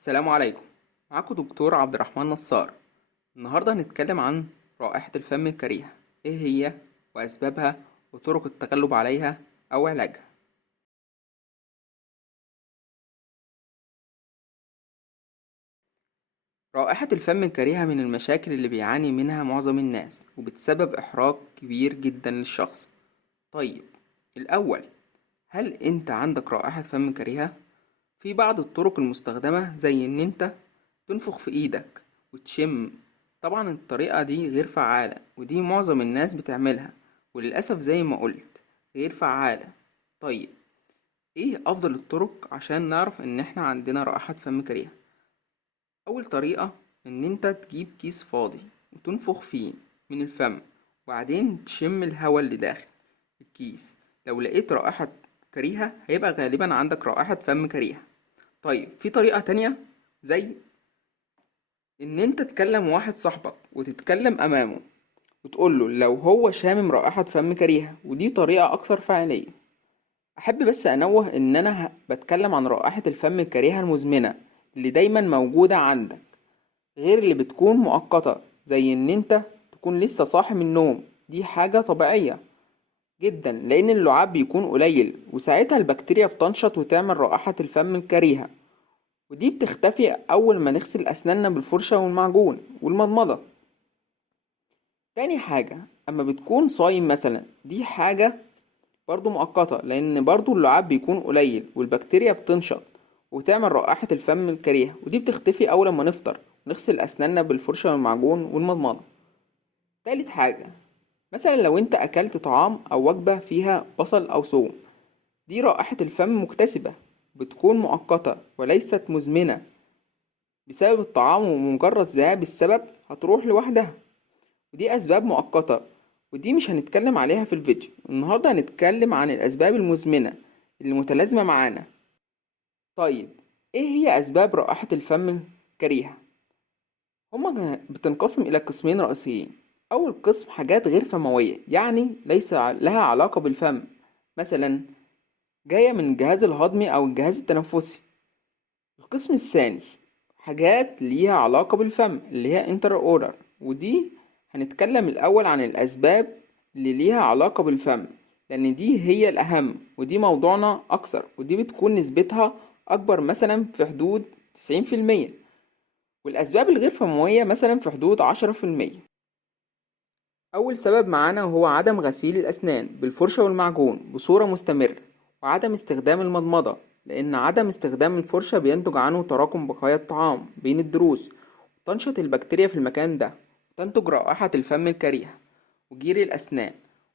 السلام عليكم. معاكم دكتور عبد الرحمن نصار. النهاردة هنتكلم عن رائحة الفم الكريهة، ايه هي واسبابها وطرق التغلب عليها او علاجها. رائحة الفم الكريهة من المشاكل اللي بيعاني منها معظم الناس وبتسبب احراج كبير جدا للشخص. طيب، الاول، هل انت عندك رائحة فم كريهة؟ في بعض الطرق المستخدمة زي ان انت تنفخ في ايدك وتشم. طبعا الطريقة دي غير فعالة، ودي معظم الناس بتعملها، وللأسف زي ما قلت غير فعالة. طيب، ايه افضل الطرق عشان نعرف ان احنا عندنا رائحة فم كريهة؟ اول طريقة ان انت تجيب كيس فاضي وتنفخ فيه من الفم، وبعدين تشم الهواء اللي داخل الكيس. لو لقيت رائحة كريهة هيبقى غالبا عندك رائحة فم كريهة. طيب، في طريقة تانية زي ان انت تكلم واحد صاحبك وتتكلم امامه وتقوله لو هو شامم رائحة فم كريهة، ودي طريقة اكثر فعالية. احب بس انوه ان انا بتكلم عن رائحة الفم الكريهة المزمنة اللي دايما موجودة عندك، غير اللي بتكون مؤقتة زي ان انت تكون لسه صاحي من النوم. دي حاجة طبيعية جدا لان اللعاب بيكون قليل، وساعتها البكتيريا بتنشط وتعمل رائحة الفم الكريهة، ودي بتختفي أول ما نغسل أسناننا بالفرشة والمعجون والمضمضة. تاني حاجة، أما بتكون صايم مثلا، دي حاجة برضو مؤقتة لأن برضو اللعاب بيكون قليل والبكتيريا بتنشط وتعمل رائحة الفم الكريهة، ودي بتختفي أول ما نفطر نغسل أسناننا بالفرشة والمعجون والمضمضة. تالت حاجة، مثلا لو انت أكلت طعام أو وجبة فيها بصل أو ثوم، دي رائحة الفم مكتسبة، بتكون مؤقتة وليست مزمنة بسبب الطعام، ومجرد ذهاب السبب هتروح لوحدها، ودي أسباب مؤقتة، ودي مش هنتكلم عليها في الفيديو. النهاردة هنتكلم عن الأسباب المزمنة اللي متلازمة معانا. طيب، إيه هي أسباب رائحة الفم الكريهة؟ هما بتنقسم إلى قسمين رئيسيين. أول قسم حاجات غير فموية، يعني ليس لها علاقة بالفم، مثلا جاية من الجهاز الهضمي أو الجهاز التنفسي. القسم الثاني حاجات ليها علاقة بالفم اللي هي انتر اورال، ودي هنتكلم الأول عن الأسباب اللي ليها علاقة بالفم لأن دي هي الأهم، ودي موضوعنا أكثر، ودي بتكون نسبتها أكبر مثلا في حدود 90%، والأسباب الغير فموية مثلا في حدود 10%. أول سبب معانا هو عدم غسيل الأسنان بالفرشة والمعجون بصورة مستمرة، وعدم استخدام المضمضة، لأن عدم استخدام الفرشة بينتج عنه تراكم بقايا الطعام بين الضروس، وتنشط البكتيريا في المكان ده، وتنتج رائحة الفم الكريهة وجير الأسنان.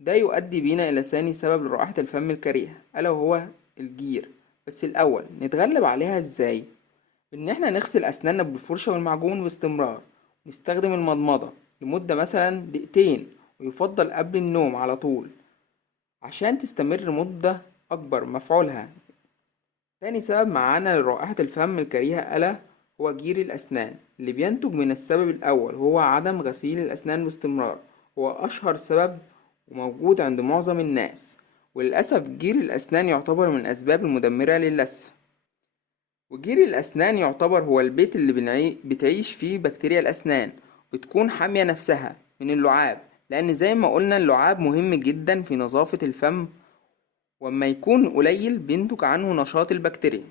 ده يؤدي بينا إلى ثاني سبب لرائحة الفم الكريهة، ألا وهو الجير. بس الأول نتغلب عليها إزاي؟ إن إحنا نغسل أسناننا بالفرشة والمعجون باستمرار، نستخدم المضمضة لمدة مثلا دقيقتين، ويفضل قبل النوم على طول عشان تستمر مدة أكبر مفعولها. تاني سبب معانا لرائحة الفم الكريهة ألا هو جير الأسنان، اللي بينتج من السبب الأول هو عدم غسيل الأسنان باستمرار. هو أشهر سبب وموجود عند معظم الناس، وللأسف جير الأسنان يعتبر من الأسباب المدمرة للثة. وجير الأسنان يعتبر هو البيت اللي بتعيش فيه بكتيريا الأسنان، بتكون حامية نفسها من اللعاب، لأن زي ما قلنا اللعاب مهم جدا في نظافة الفم، وما يكون قليل بينتج عنه نشاط البكتيريا.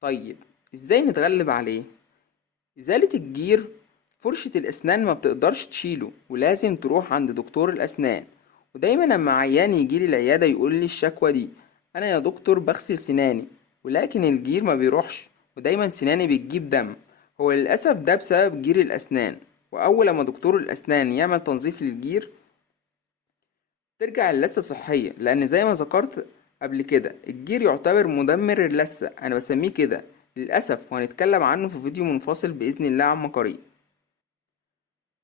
طيب، ازاي نتغلب عليه؟ إزالة الجير، فرشة الأسنان ما بتقدرش تشيله ولازم تروح عند دكتور الأسنان. ودايما لما عيان يجيلي العيادة يقول لي الشكوى دي، أنا يا دكتور بغسل سناني ولكن الجير ما بيروحش، ودايما سناني بتجيب دم. هو للأسف ده بسبب جير الأسنان، وأول لما دكتور الأسنان يعمل تنظيف للجير ترجع اللثة صحية، لأن زي ما ذكرت قبل كده الجير يعتبر مدمر اللثة، أنا بسميه كده للأسف، وهنتكلم عنه في فيديو منفصل بإذن الله عما قريب.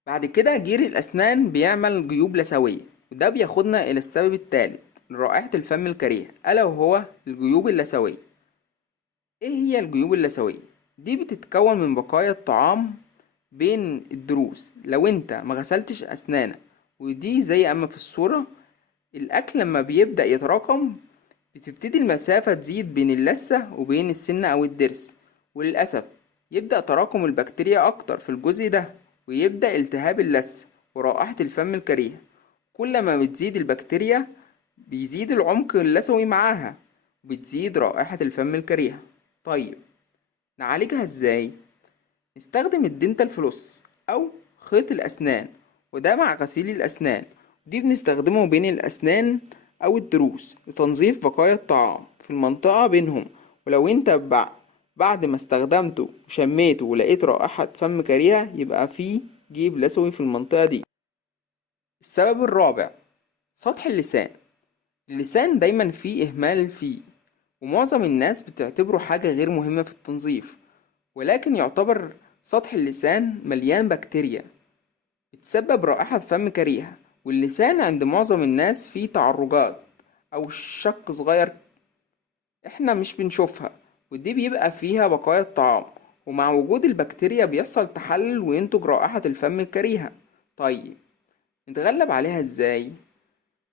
بعد كده جير الأسنان بيعمل جيوب لثوية، وده بياخدنا إلى السبب الثالث لرائحة الفم الكريهة ألا وهو الجيوب اللثوية. إيه هي الجيوب اللثوية؟ دي بتتكون من بقايا الطعام بين الضروس لو انت ما غسلتش أسنانك، ودي زي أما في الصورة الأكل لما بيبدأ يتراكم بتبتدي المسافة تزيد بين اللثة وبين السنة أو الضرس، وللأسف يبدأ تراكم البكتيريا أكتر في الجزء ده، ويبدأ التهاب اللثة ورائحة الفم الكريهة. كل ما بتزيد البكتيريا بيزيد العمق اللثوي معاها، وبتزيد رائحة الفم الكريهة. طيب نعالجها ازاي؟ نستخدم الدنتال فلوس أو خيط الأسنان، وده مع غسيل الأسنان. ودي بنستخدمه بين الأسنان أو الضروس لتنظيف بقايا الطعام في المنطقة بينهم. ولو انت بعد ما استخدمته وشميته ولقيت رائحة فم كريهة، يبقى فيه جيب لثوي في المنطقة دي. السبب الرابع، سطح اللسان. اللسان دايما فيه إهمال فيه، ومعظم الناس بتعتبره حاجة غير مهمة في التنظيف، ولكن يعتبر سطح اللسان مليان بكتيريا بتسبب رائحة فم كريهة. واللسان عند معظم الناس فيه تعرجات أو شق صغير احنا مش بنشوفها، ودي بيبقى فيها بقايا الطعام، ومع وجود البكتيريا بيحصل تحلل وينتج رائحة الفم الكريهة. طيب نتغلب عليها ازاي؟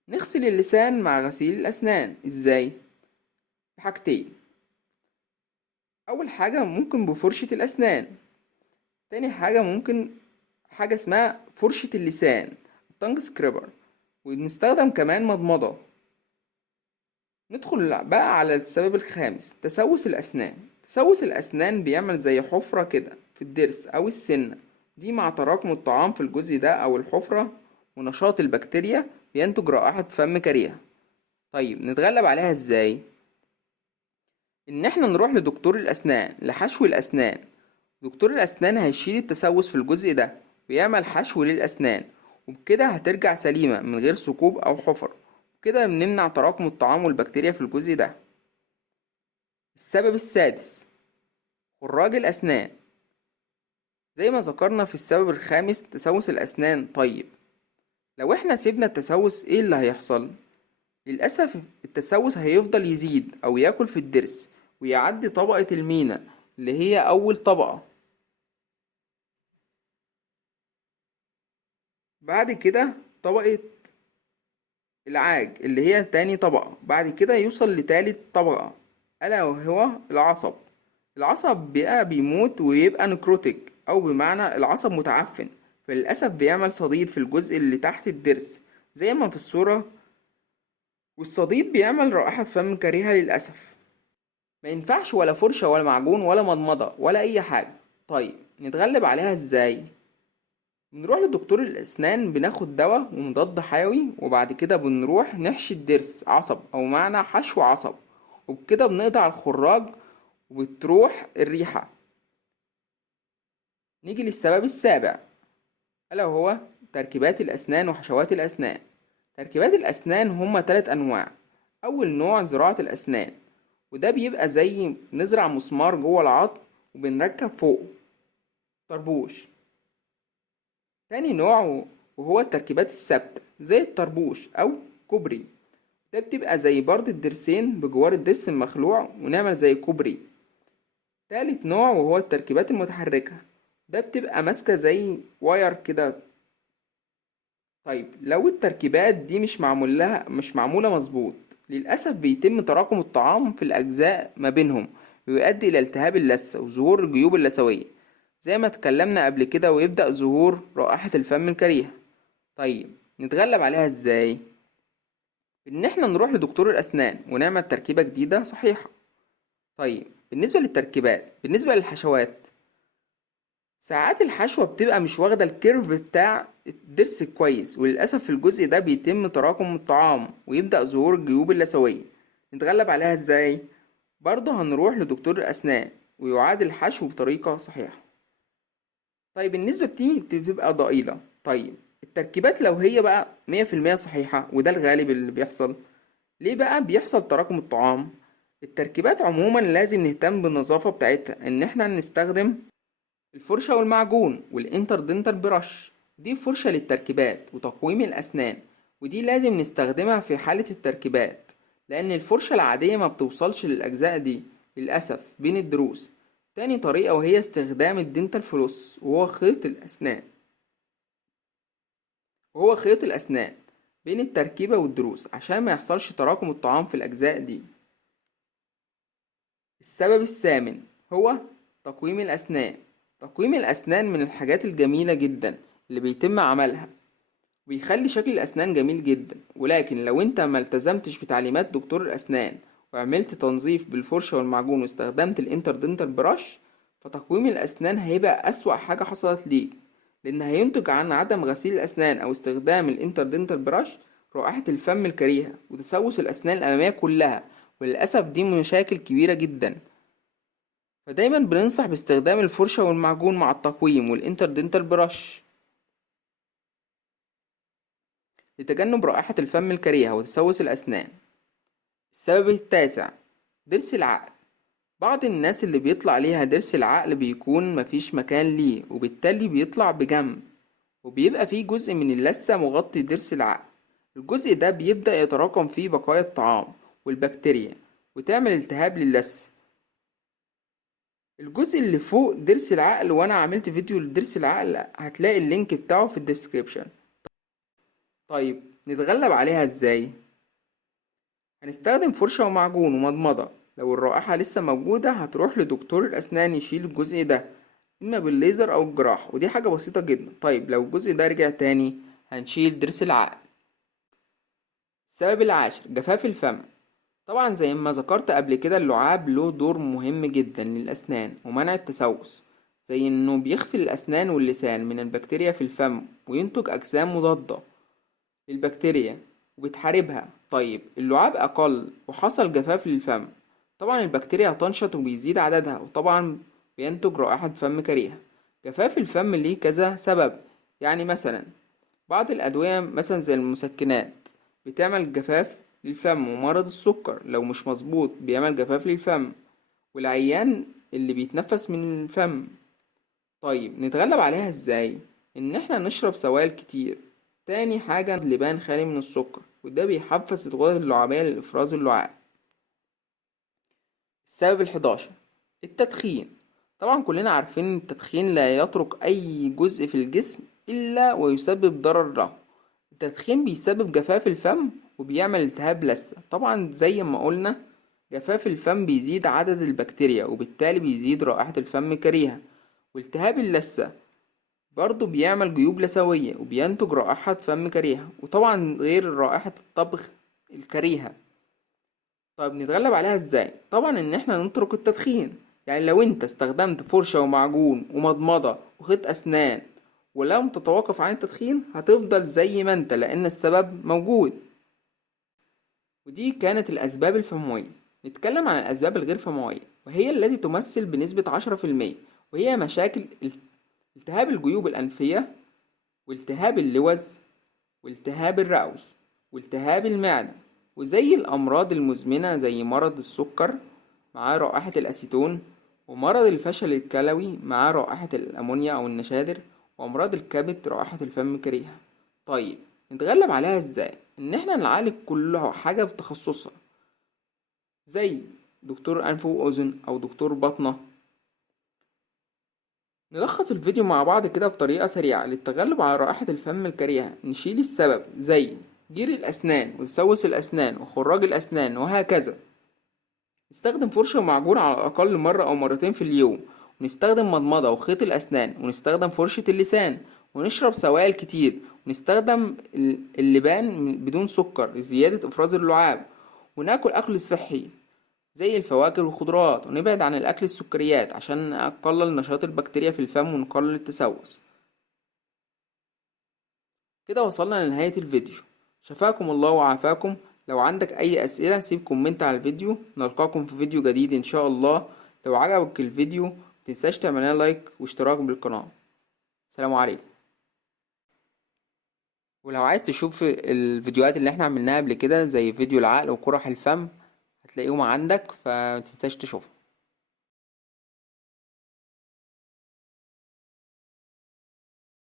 نغسل اللسان مع غسيل الأسنان. ازاي؟ بحاجتين. أول حاجة ممكن بفرشة الأسنان. تاني حاجة ممكن حاجة اسمها فرشة اللسان، التانج سكريبر. ونستخدم كمان مضمضة. ندخل بقى على السبب الخامس، تسوس الأسنان. تسوس الأسنان بيعمل زي حفرة كده في الضرس أو السنة، دي مع تراكم الطعام في الجزء ده أو الحفرة ونشاط البكتيريا بينتج رائحة فم كريهة. طيب نتغلب عليها ازاي؟ ان احنا نروح لدكتور الأسنان لحشو الأسنان. دكتور الأسنان هيشيل التسوس في الجزء ده ويعمل حشو للأسنان، وبكده هترجع سليمة من غير ثقوب أو حفر. كده بنمنع تراكم الطعام والبكتيريا في الجزء ده. السبب السادس، خراج الأسنان. زي ما ذكرنا في السبب الخامس تسوس الأسنان. طيب لو احنا سيبنا التسوس ايه اللي هيحصل؟ للأسف التسوس هيفضل يزيد أو ياكل في الضرس ويعدي طبقة المينا اللي هي أول طبقة. بعد كده طبقة العاج اللي هي تاني طبقة. بعد كده يوصل لتالت طبقة ألا وهو العصب. العصب بقى بيموت ويبقى نكروتيك، أو بمعنى العصب متعفن، فللأسف بيعمل صديد في الجزء اللي تحت الضرس زي ما في الصورة، والصديد بيعمل رائحة فم كريهة للأسف. ما ينفعش ولا فرشة ولا معجون ولا مضمضة ولا أي حاجة. طيب نتغلب عليها ازاي؟ بنروح لدكتور الأسنان، بناخد دواء ومضاد حيوي، وبعد كده بنروح نحشي الضرس عصب أو معنى حشو عصب، وبكده بنقطع الخراج وبتروح الريحة. نيجي للسبب السابع ألا وهو تركيبات الأسنان وحشوات الأسنان. تركيبات الأسنان هما 3 أنواع. أول نوع زراعة الأسنان، وده بيبقى زي نزرع مسمار جوه العظم وبنركب فوقه طربوش. تاني نوع وهو التركيبات الثابتة زي الطربوش أو كوبري، ده بتبقى زي برد الضرسين بجوار الضرس المخلوع ونعمل زي كوبري. تالت نوع وهو التركيبات المتحركة، ده بتبقى ماسكة زي واير كده. طيب لو التركيبات دي مش معمولة مظبوط، للأسف بيتم تراكم الطعام في الأجزاء ما بينهم، ويؤدي إلى التهاب اللثة وظهور الجيوب اللثوية زي ما اتكلمنا قبل كده، ويبدأ ظهور رائحة الفم الكريهة. طيب نتغلب عليها ازاي؟ ان احنا نروح لدكتور الأسنان ونعمل تركيبة جديدة صحيحة. طيب بالنسبة للتركيبات، بالنسبة للحشوات، ساعات الحشوة بتبقى مش واخدة الكيرف بتاع الضرس كويس، وللأسف في الجزء ده بيتم تراكم الطعام ويبدأ ظهور الجيوب اللثوية. نتغلب عليها ازاي؟ برضه هنروح لدكتور الأسنان ويعاد الحشو بطريقة صحيحة. طيب النسبة بتبقى ضئيلة. طيب التركيبات لو هي بقى 100% صحيحة، وده الغالب اللي بيحصل، ليه بقى بيحصل تراكم الطعام؟ التركيبات عموما لازم نهتم بالنظافة بتاعتها، ان احنا نستخدم الفرشة والمعجون والانتردنتال برش. دي فرشة للتركيبات وتقويم الأسنان، ودي لازم نستخدمها في حالة التركيبات، لأن الفرشة العادية ما بتوصلش للأجزاء دي للأسف بين الضروس. تاني طريقة وهي استخدام الدنتال فلوس، وهو خيط الأسنان بين التركيبة والضروس عشان ما يحصلش تراكم الطعام في الأجزاء دي. السبب الثامن هو تقويم الأسنان. تقويم الأسنان من الحاجات الجميلة جدا اللي بيتم عملها، بيخلي شكل الأسنان جميل جدا. ولكن لو انت ما التزمتش بتعليمات دكتور الأسنان وعملت تنظيف بالفرشة والمعجون واستخدمت الانتردنتال براش، فتقويم الأسنان هيبقى أسوأ حاجة حصلت ليك، لأن هينتج عن عدم غسيل الأسنان أو استخدام الانتردنتال براش رائحة الفم الكريهة وتسوس الأسنان الأمامية كلها، وللأسف دي مشاكل كبيرة جدا. فدايما بننصح باستخدام الفرشة والمعجون مع التقويم والانتردنتال براش لتجنب رائحة الفم الكريهة وتسوس الأسنان. السبب التاسع، ضرس العقل. بعض الناس اللي بيطلع ليها ضرس العقل بيكون مفيش مكان ليه، وبالتالي بيطلع بجنب، وبيبقى فيه جزء من اللثة مغطي ضرس العقل. الجزء ده بيبدأ يتراكم فيه بقايا الطعام والبكتيريا وتعمل التهاب للثة. الجزء اللي فوق ضرس العقل، وانا عملت فيديو لضرس العقل هتلاقي اللينك بتاعه في الديسكريبشن. طيب نتغلب عليها ازاي؟ هنستخدم فرشة ومعجون ومضمضة. لو الرائحة لسه موجودة هتروح لدكتور الأسنان يشيل الجزء ده، إما بالليزر أو الجراح، ودي حاجة بسيطة جدا. طيب لو الجزء ده رجع تاني هنشيل ضرس العقل. السبب العاشر، جفاف الفم. طبعا زي ما ذكرت قبل كده، اللعاب له دور مهم جدا للأسنان ومنع التسوس، زي إنه بيغسل الأسنان واللسان من البكتيريا في الفم وينتج أجسام مضادة للبكتيريا وبتحاربها. طيب اللعاب أقل وحصل جفاف للفم، طبعا البكتيريا هتنشط وبيزيد عددها، وطبعا بينتج رائحة فم كريهة. جفاف الفم ليه كذا سبب، يعني مثلا بعض الأدوية مثلا زي المسكنات بتعمل جفاف للفم، ومرض السكر لو مش مظبوط بيعمل جفاف للفم، والعيان اللي بيتنفس من الفم. طيب نتغلب عليها ازاي؟ ان احنا نشرب سوائل كتير. تاني حاجة، اللبان خالي من السكر، وده بيحفز الغدد اللعابية لإفراز اللعاب. السبب الحداشر، التدخين. طبعا كلنا عارفين ان التدخين لا يترك اي جزء في الجسم الا ويسبب ضرر له. التدخين بيسبب جفاف الفم وبيعمل التهاب لثة. طبعا زي ما قلنا، جفاف الفم بيزيد عدد البكتيريا وبالتالي بيزيد رائحة الفم كريهة. والتهاب اللثة برضه بيعمل جيوب لثوية وبينتج رائحة فم كريهة، وطبعا غير رائحة الطبخ الكريهة. طيب نتغلب عليها ازاي؟ طبعا ان احنا نترك التدخين. يعني لو انت استخدمت فرشة ومعجون ومضمضة وخيط اسنان ولم تتوقف عن التدخين، هتفضل زي ما انت، لان السبب موجود. ودي كانت الاسباب الفموية. نتكلم عن الاسباب الغير فموية، وهي التي تمثل بنسبة 10%، وهي مشاكل التهاب الجيوب الأنفية، والتهاب اللوز، والتهاب الرئوي، والتهاب المعدة. وزي الأمراض المزمنة زي مرض السكر مع رائحة الأسيتون، ومرض الفشل الكلوي مع رائحة الأمونيا أو النشادر، وأمراض الكبد رائحة الفم كريهة. طيب نتغلب عليها ازاي؟ ان احنا نعالج كل حاجة بتخصصها، زي دكتور أنف وأذن أو دكتور بطنة. نلخص الفيديو مع بعض كده بطريقة سريعة للتغلب على رائحة الفم الكريهة. نشيل السبب زي جير الأسنان وتسوس الأسنان وخراج الأسنان وهكذا. نستخدم فرشة ومعجون على الأقل مرة أو مرتين في اليوم، ونستخدم مضمضة وخيط الأسنان، ونستخدم فرشة اللسان، ونشرب سوائل كتير، ونستخدم اللبان بدون سكر لزيادة إفراز اللعاب، وناكل أكل صحي زي الفواكه والخضروات، ونبعد عن الأكل السكريات عشان نقلل نشاط البكتيريا في الفم ونقلل التسوس. كده وصلنا لنهاية الفيديو. شفاكم الله وعافاكم. لو عندك أي أسئلة سيب كومنت على الفيديو. نلقاكم في فيديو جديد إن شاء الله. لو عجبك الفيديو متنساش تعملنا لايك واشتراك بالقناة. سلام عليكم. ولو عايز تشوف الفيديوهات اللي احنا عملناها قبل كده زي فيديو العقل وقرح الفم هتلاقيهم عندك، فمتنساش تشوفهم.